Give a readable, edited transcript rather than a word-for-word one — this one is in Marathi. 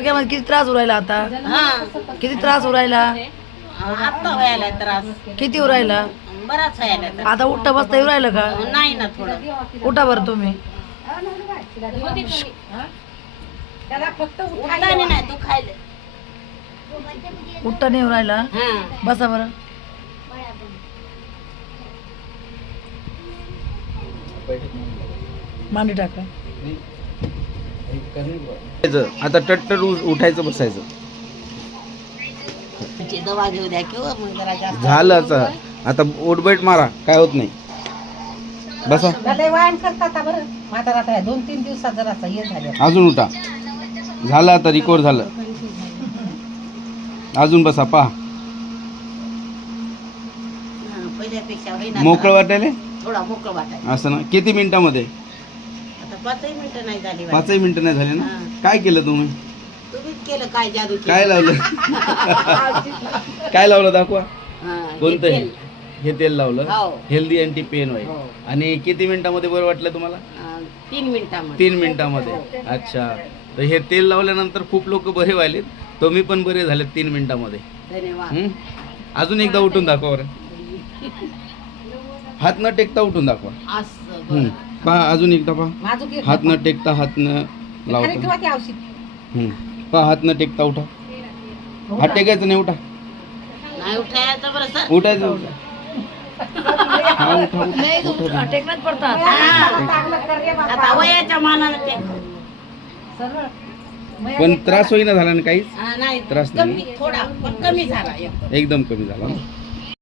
गुडघ्यामध्ये किती त्रास उरायला आता? किती त्रास उरायला? आता व्हायला त्रास किती उरायला? बराच व्हायला त्रास. आता उठता बसता येऊ राहिलं का? नाही ना थोडं उठा बरं तुम्ही. उठायला नाही तू खायला. उठता नाही येऊ राहिला. हा बसा बरं. मांडी टाका. आता टट्टर उठायचं बसायचं. दवा घेऊ द्या किंवा मग जरा जास्त झालं आता ओटबैठ मारा, काय होत नाही. बसा. व्यायाम करतात बरं म्हातारा 2-3 दिवसात जरा हे झालं. अजून उठा. झालं आता रिकवर झालं. अजून बसा. पहा पहिल्यापेक्षा होईना मोकळं वाटायला. थोडा मोकळं वाटायला. असं ना. किती मिनिटामध्ये? आता 5 मिनिटं नाही झाली. 5 मिनिटं नाही झाले ना. काय केलं तुम्ही? तुम्हीच केलं काय जादू केली? काय लावलं? काय लावलं दाखवा. हा, कोणतं हे हे? तेल. हे तेल लावलं. हो. Healthy anti pain oil. हो. आणि किती मिनिटामध्ये बरं वाटलं तुम्हाला? 3 मिनिटामध्ये. 3 मिनिटामध्ये. अच्छा. तर हे तेल लावल्यानंतर खूप लोक बरे व्हायलेत. तुम्ही पण बरे झालेत 3 मिनिटामध्ये. धन्यवाद. अजून एकदा उठून दाखवा बरं. हात न टेकता उठून दाखवा. असं बरं. पहा अजून एकदा पहा. माझं घे. हात न टेकता हात न खाली लावता. ठेवा ते औषध. पहा हात न टेकता उठा. हात टेकायचं नाही. उठा. नाही उठायचं बरं सर. उठायचं. उठा. हा उठा उठा. नाही तुम्ही टेकण्यात पडतात. आता वयाच्या मानानं ते पण त्रास होईना झाला ना काहीच. नाही त्रास नाही. कमी थोडा पण कमी झाला एकदम. एकदम कमी झाला.